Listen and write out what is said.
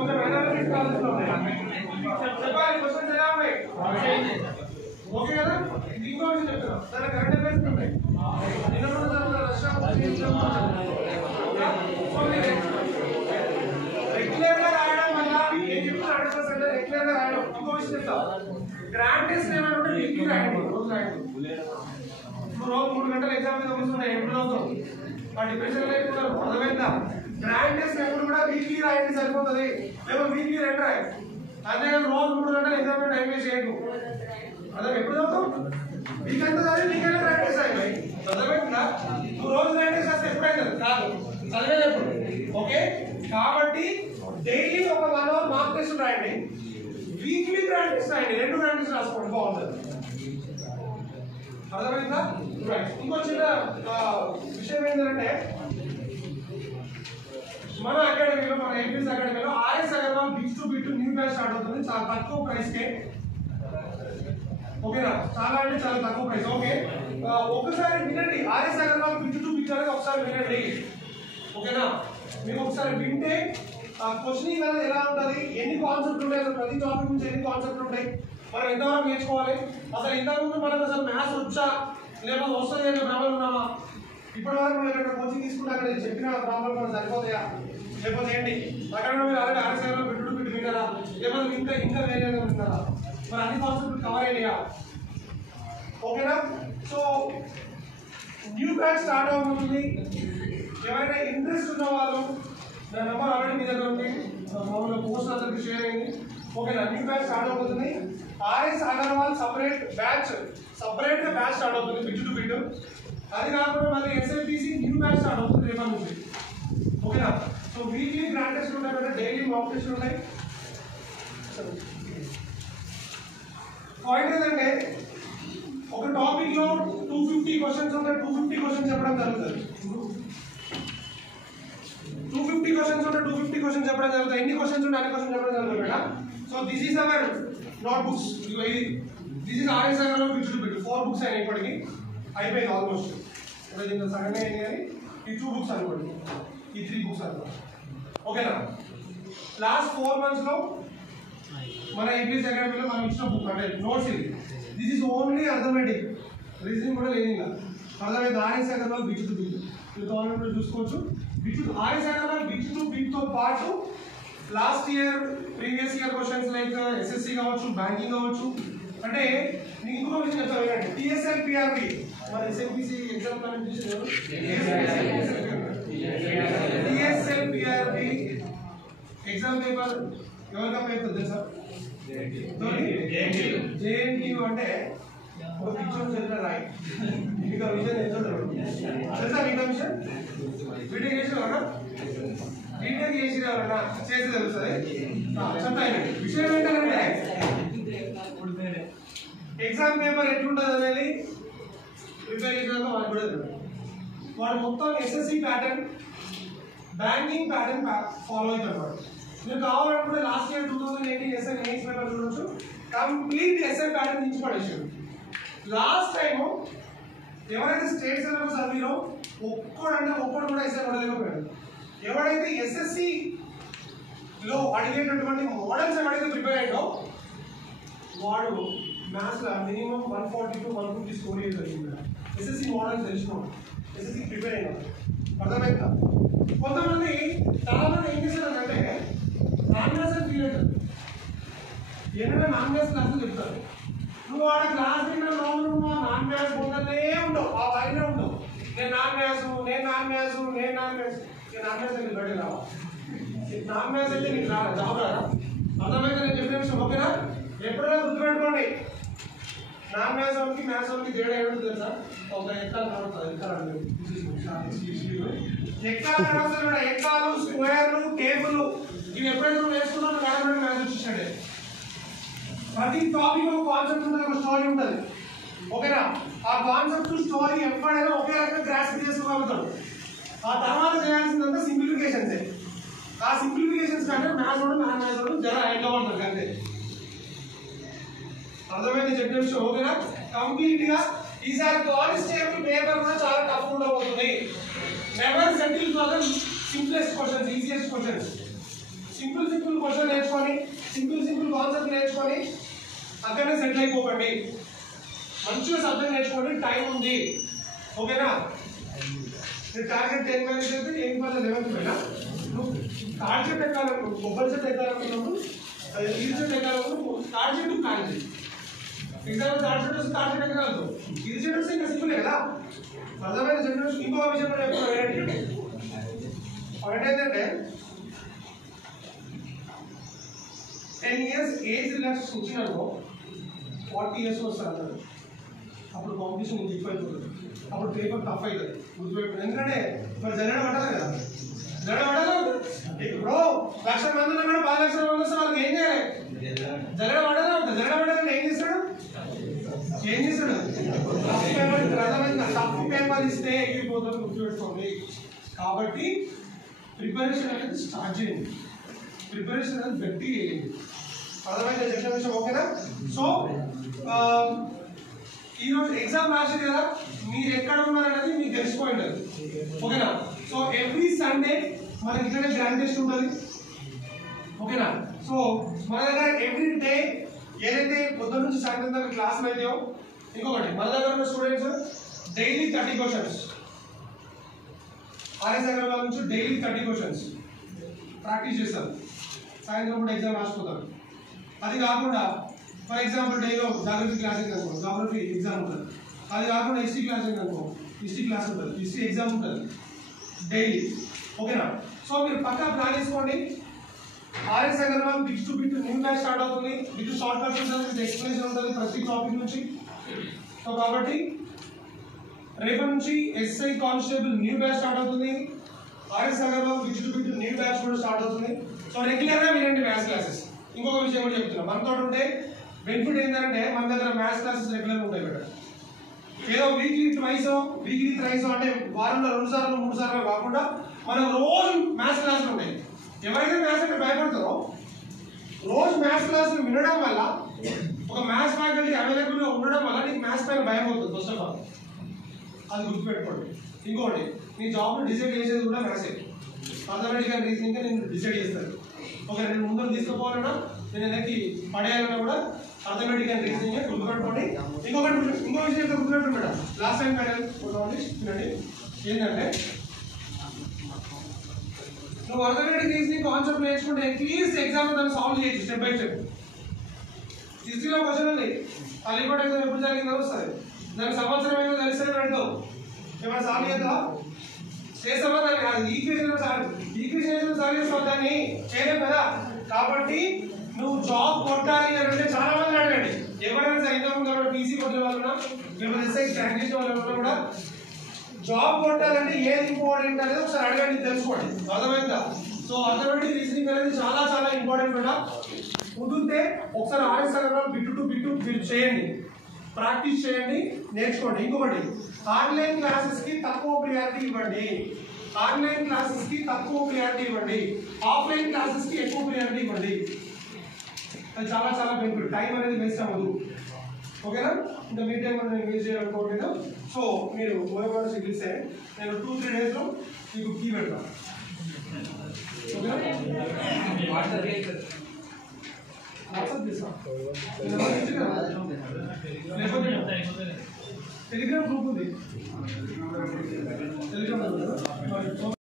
కొంచెం అనాలిసిస్ కావాల్సి ఉన్నాయి చెప్పాలి క్వశ్చన్స్ ఎలా ఉన్నాయి ఓకే కదా ఇంకో విషయం చెప్తున్నా దాని కరెంట్ అఫైర్స్ ఉంటాయి రెగ్యులర్ గా రాయడం వల్ల ఏం చెప్తున్నా 100% రెగ్యులర్ గా రాయడం ఇంకో విషయం చెప్తా గ్రాండ్ టెస్ట్ ఏమంటే వీక్లీ రాయండి రోజు రాయండి రోజు 3 గంటలు ఎగ్జామ్ మీద కూర్చున్నాయి ఎప్పుడు అవుతాం ఆ డిప్రెషన్ లేకుండా అర్థమైందా గ్రాండ్ టెస్ట్ ఎప్పుడు కూడా వీక్లీ రాయండి సరిపోతుంది లేదా వీక్లీ 2 రాయండి అంతేగాని రోజు 3 గంటలు ఎగ్జామ్ టైం వేస్ట్ చేయకు అదే ఎప్పుడు చదువుతాం వీకెండ్ చదివి వీకెండ్ ప్రాక్టీస్ అయిపోయి చదవకుండా నువ్వు రోజు ప్రాక్టీస్ చేస్తే ఎప్పుడైనా కాదు చదివేటప్పుడు ఓకే కాబట్టి డైలీ ఒక 1 అవర్ మార్క్ టెస్ట్ రాయండి వీక్లీ ప్రాక్టీస్ రాయండి 2 ప్రాక్టీస్ రాసుకోండి బాగుంటుంది అర్థమైందా ఇంకో చిన్న విషయం ఏంటంటే మన అకాడమీలో మన ఎంపీఎస్ అకాడమీలో RS Agarwal bit to bit new batch start అవుతుంది చాలా తక్కువ ప్రైస్ కే ఓకేనా చాలా అంటే చాలా తక్కువ ప్రైస్ ఓకే ఒకసారి వినండి RS Agarwal bit to bit అనేది ఒకసారి వినండి ఓకేనా మీరు ఒకసారి వింటే క్వశ్చనింగ్ అనేది ఎలా ఉంటుంది ఎన్ని కాన్సెప్ట్ ఉంటాయి అసలు ప్రతి టాపిక్ నుంచి ఎన్ని కాన్సెప్ట్ ఉంటాయి మనం ఎంతవరకు నేర్చుకోవాలి అసలు ఇంతకుముందు మనకు అసలు మ్యాథ్స్ వచ్చా లేకపోతే వస్తుంది అనే భ్రమలు ఉన్నామా ఇప్పటి వరకు మనం ఎక్కడ కోచింగ్ తీసుకుంటే అక్కడ చెప్పిన ప్రాబ్లం మనం సరిపోతాయా లేకపోతే ఏంటి అక్కడ మీరు already RS Agarwal bit to bit విన్నారా లేకపోతే ఇంకా వేరే విన్నారా మరి అన్ని కాన్సెప్ట్ కవర్ అయినాయా ఓకేనా సో న్యూ బ్యాచ్ స్టార్ట్ అవుతుంది ఎవరైనా ఇంట్రెస్ట్ ఉన్న వాళ్ళు నా నెంబర్ ఆల్రెడీ మీ దగ్గర ఉంది మామూలుగా పోస్ట్ అందరికి షేర్ అయింది ఓకేనా న్యూ బ్యాచ్ స్టార్ట్ అవుతుంది ఆర్ఎస్ అగర్వాల్ సపరేట్ గా బ్యాచ్ స్టార్ట్ అవుతుంది బిట్ టు బిట్ అది కాకుండా మళ్ళీ ఎస్ఎల్పిసి న్యూ బ్యాచ్ స్టార్ట్ అవుతుంది రేపటి నుంచి ఓకేనా సో వీక్లీ గ్రాండ్ టెస్ట్ ఉంటాయి కదా డైలీ మాక్ టెస్ట్ ఉంటాయి పాయింట్ ఏంటంటే ఒక టాపిక్ లో 250 క్వశ్చన్స్ ఉంటాయి 250 క్వశ్చన్స్ చెప్పడం జరుగుతుంది 250 క్వశ్చన్స్ ఉంటాయి 250 క్వశ్చన్స్ చెప్పడం జరుగుతుంది ఎన్ని క్వశ్చన్స్ ఉంటాయి అన్ని క్వశ్చన్స్ చెప్పడం జరుగుతుంది కదా so this is our note books this is RS Agarwal bit to bit 4 books అయినాయి ఇప్పటికి అయిపోయింది ఆల్మోస్ట్ ఇప్పుడు దీంట్లో సగమే అయింది కానీ ఈ 2 బుక్స్ అనుకోండి ఈ 3 బుక్స్ అనుకోండి ఓకేనా లాస్ట్ 4 months లో మన ఇంగ్లీష్ అకాడమీలో మనం ఇచ్చిన బుక్ అంటే నోట్స్ ఇది this is only arithmetic reasoning కూడా లేదు ఇంకా అర్థమైంది RS Agarwal bit to bit మీరు కావాలంటే చూసుకోవచ్చు bit RS Agarwal bit to bit తో పాటు last year previous year questions like SSC కావచ్చు బ్యాంకింగ్ కావచ్చు అంటే మీకు ఇంకొక విషయం చెప్తా వినండి టిఎస్ఎల్ పిఆర్బి మన ఎస్ఎంపిసి ఎగ్జామ్ ప్లాన్ చూసారు టిఎస్ఎల్ పిఆర్బి ఎగ్జామ్ పేపర్ ఎవరికి అప్లై అవుతుంది తెలుసా జేఎన్టీయూ అంటే ఒక పిక్చర్ చదివిన రాయి మీకు ఆ విషయం తెలుసా మీకు విషయం వీడియో చేసేవారా బీటెక్ చేసేవారన్నా చేసి తెలుస్తుంది చెప్తాను విషయం ఏంటంటే ఎగ్జామ్ పేపర్ ఎట్లుంటుంది అనేది ప్రిపేర్ చేసినాక వాళ్ళకి కూడా తెలియదు వాడు మొత్తం SSC pattern banking pattern follow అవుతారు మీరు కావాలనుకుంటే last year 2018 SI mains paper చూడొచ్చు కంప్లీట్ ఎస్ఐ ప్యాటర్న్ నుంచి పడేసాడు లాస్ట్ టైం ఎవరైతే స్టేట్ సిలబస్ చదివినో ఒక్కడు కూడా ఎస్ఐ పడలేకపోయాడు ఎవరైతే ఎస్ఎస్సి లో అడిగేటటువంటి మోడల్స్ ఎవరైతే ప్రిపేర్ అయ్యాడో వాడు మ్యాథ్స్ లో మినిమం 140 to 150 స్కోర్ చేయగలిగింది ఎస్ఎస్సి మోడల్స్ తెలిసిన ఎస్ఎస్సి ప్రిపేర్ అయినా అర్థమైందా కొంతమంది చాలా మంది ఏం చేస్తారంటే నాన్ మ్యాథ్స్ అని ఫీల్ అవుతారు ఏమైనా నాన్ మ్యాథ్స్ క్లాసులు చెప్తారు నువ్వు ఆడ క్లాస్ విన్నా నువ్వు నాన్ మ్యాథ్స్ పొందలే ఉండవు ఆ వైనే ఉండవు నేను నాన్ మ్యాథ్స్ అయితే బయట రావా నాన్ మ్యాథ్స్ అయితే నీకు రాదు జాబ్ రాదా అర్థమైతే నేను చెప్పిన విషయం ఓకేనా ఎప్పుడైనా గుర్తుపెట్టుకోండి నాన్ మ్యాథ్స్ వాళ్ళకి తేడా ఏమిటి తెలుసా ఒక ఎక్కాలు స్క్వేర్లు టేబుల్ ఇవి ఎప్పుడైతే నువ్వు నేర్చుకున్నావు మ్యాథమెటిక్ మ్యాథ్స్ వచ్చేసాడే ప్రతి టాపిక్ ఒక కాన్సెప్ట్ ఉంటుంది ఒక స్టోరీ ఉంటుంది ఓకేనా ఆ కాన్సెప్ట్ స్టోరీ ఎప్పుడైనా ఒకే రకంగా గ్రాస్ప్ చేసుకోగలుగుతాడు ఆ తర్వాత చేయాల్సిందంతా సింప్లిఫికేషన్స్ ఆ సింప్లిఫికేషన్స్ కంటే మ్యాథ్స్ జర హైట్ గా ఉంటుంది అంతే అర్థమైంది చెప్పిన విషయం ఓకేనా కంప్లీట్ గా ఈసారి కానిస్టేబుల్ పేపర్ కూడా చాలా టఫ్ ఉండబోతుంది never settle for the simplest questions easiest questions simple question నేర్చుకొని సింపుల్ కాన్సెప్ట్ నేర్చుకొని అక్కడనే సెటిల్ అయిపోకండి. మంచిగా సబ్జెక్ట్ నేర్చుకోండి, టైం ఉంది. ఓకేనా? మీరు టార్గెట్ 10 మార్క్స్ అయితే ఏం పర్లేదు 11th పైన నువ్వు టార్గెట్ ఎక్కాలనుకో, మొబైల్ సెట్ ఎక్కాలనుకున్నప్పుడు ఇది సెట్ ఎక్కాలనుకున్నప్పుడు టార్గెట్ ప్లాన్ చేయి. ఎగ్జామ్ టార్గెట్ వస్తే టార్గెట్ ఎక్కగలదు, ఇది సెట్ వస్తే ఇంకా సింపుల్ కదా. అర్థమైన సెట్ వచ్చి ఇంకో విషయం కూడా చెప్తున్నాను ఏంటంటే 10 years ఏజ్ రిలాక్సేషన్ వచ్చిననుకో 40 years వస్తారు అన్నారు. అప్పుడు కాంపిటీషన్ ఇంక ఎక్కువ అయిపోతుంది, అప్పుడు పేపర్ టఫ్ అవుతుంది. గుర్తుపెట్టుకుని ఎందుకంటే మరి జరగడం పడాలి కదా, జరగడం పడాలి. ఇప్పుడు 1,00,000 మంది ఉన్నా కూడా 10 లక్షల మంది వస్తే వాళ్ళకి ఏం చేయాలి? జరగడం పడాలి. జరగడం పడాలంటే ఏం చేస్తాడు? తప్పు పేపర్ ఇస్తే ఎగిరిపోతుంది. గుర్తుపెట్టుకోండి. కాబట్టి ప్రిపరేషన్ అనేది స్టార్ట్ చేయండి, ప్రిపరేషన్ అనేది గట్టి చేయండి. అర్థమైతే చెప్పిన విషయం? ఓకేనా? సో ఈరోజు ఎగ్జామ్ రాసేది కదా, మీరు ఎక్కడ ఉన్నారనేది మీకు తెలిసిపోయింది. ఓకేనా? సో ఎవ్రీ సండే మనకి ఇట్లనే గ్రాండ్ టెస్ట్ ఉంటుంది. ఓకేనా? సో మన దగ్గర ఎవ్రీ డే ఏదైతే పొద్దున్న నుంచి సాయంత్రం దాకా క్లాసులు అయితాయో, ఇంకొకటి మన దగ్గర ఉన్న students daily 30 questions RS Agarwal నుంచి డైలీ 30 క్వశ్చన్స్ ప్రాక్టీస్ చేస్తారు. సాయంత్రం కూడా ఎగ్జామ్ రాసిపోతారు. అది కాకుండా ఫర్ ఎగ్జాంపుల్ డేలో జాగ్రఫీ క్లాస్ అనుకో, జాగ్రఫీ ఎగ్జామ్ ఉంటుంది. అది కాకుండా హిస్టరీ క్లాస్ అనుకో, హిస్టరీ క్లాస్ ఉంటుంది, హిస్టరీ ఎగ్జామ్ ఉంటుంది డైలీ. ఓకేనా? సో మీరు పక్కా ప్లాన్ చేసుకోండి. RS Agarwal bit to bit new batch start అవుతుంది. బిట్ షార్ట్ కట్స్ ఉంటుంది, విత్ ఎక్స్ప్లెనేషన్ ఉంటుంది ప్రతి టాపిక్ నుంచి. సో కాబట్టి రేపటి నుంచి SI constable new batch start అవుతుంది. RS Agarwal bit to bit new batch కూడా స్టార్ట్ అవుతుంది. సో రెగ్యులర్గా వినండి మ్యాథ్స్ క్లాసెస్. ఇంకొక విషయం కూడా చెప్తున్నా, మనతో ఉంటే బెనిఫిట్ ఏంటంటే మన దగ్గర మ్యాథ్స్ క్లాసెస్ రెగ్యులర్గా ఉంటాయి బెటర్. ఏదో వీక్లీ ట్వైస్ వీక్లీ థ్రైస్ అంటే వారంలో 2 సార్లు 3 సార్లు కాకుండా మనకు రోజు మ్యాథ్స్ క్లాసులు ఉంటాయి. ఎవరైతే మ్యాథ్స్ అంటే భయపడతారో రోజు మ్యాథ్స్ క్లాసులు వినడం వల్ల, ఒక మ్యాథ్స్ ఫ్యాకల్టీ అవైలబుల్గా ఉండడం వల్ల నీకు మ్యాథ్స్ పైన భయం అవుతుంది. ఫస్ట్ ఆఫ్ ఆల్ అది గుర్తుపెట్టుకోండి. ఇంకోటి, నీ జాబ్ను డిసైడ్ చేసేది కూడా మ్యాథ్సే. ఆటోమేటిక్గా రీజనింగ్ నేను డిసైడ్ చేస్తాను. ఓకే, నేను ముందు తీసుకుపోవాలన్నా, నేను వెనక్కి పడేయాలన్నా కూడా ఆటోమేటిక్గా రీజనింగ్ గుర్తుపెట్టుకోండి. ఇంకో విషయం గుర్తుపెట్టుకోండి మేడం. లాస్ట్ టైం ఫైనల్ వినండి ఏంటంటే, నువ్వు ఆటోమేటిక్ రీజనింగ్ కాన్సెప్ట్ నేర్చుకుంటే అట్లీస్ట్ ఎగ్జామ్ దాన్ని సాల్వ్ చేయొచ్చు స్టెప్ బై స్టెప్. హిస్టరీలో క్వశ్చన్ ఉంది, అలీగఢ్ ఎగ్జామ్ ఎప్పుడు జరిగిందో వస్తుంది, దానికి సంవత్సరం ఏదో తెలిస్తే పెడతావు, ఏమైనా సాల్వ్ చేద్దా? చేస్తామా? దాన్ని ఈక్వేషన్ సాల్వ్ చేస్తావు, దాన్ని చేయలేము కదా. కాబట్టి నువ్వు జాబ్ కొట్టాలి అని అంటే చాలా మంది అడగండి. ఎవరైనా సరే ఇంతకుముందు పీసీ కొట్టిన వాళ్ళున్నా, లేకపోతే ఎస్ఐ క్రాక్ చేసిన వాళ్ళు కూడా జాబ్ కొట్టాలంటే ఏది ఇంపార్టెంట్ అనేది ఒకసారి అడగండి, తెలుసుకోండి. అర్థమైందా? సో ఆటోమేటిక్ రీజనింగ్ అనేది చాలా చాలా ఇంపార్టెంట్ కూడా. కుదిరితే ఒకసారి RS Agarwal bit to bit మీరు చేయండి, ప్రాక్టీస్ చేయండి, నేర్చుకోండి. ఇంకొకటి, ఆన్లైన్ క్లాసెస్ కి తక్కువ ప్రియారిటీ ఇవ్వండి. ఆన్లైన్ క్లాసెస్ కి తక్కువ ప్రియారిటీ ఇవ్వండి, ఆఫ్లైన్ క్లాసెస్ కి ఎక్కువ ప్రియారిటీ ఇవ్వండి. అది చాలా చాలా బెనిఫిట్. టైం అనేది వేస్ట్ అవ్వదు. ఓకేనా? ఇంకా మీ టైం నేను వేస్ట్ చేయాలనుకోవట్లేదు. సో మీరు మొదటి సిగ్గిస్తే నేను 2-3 డేస్లో మీకు కీ పెడతాను. ఓకేనా? వాట్సాప్ చేస్తాను, టెలిగ్రామ్ గ్రూప్ ఉంది, టెలిగ్రామ్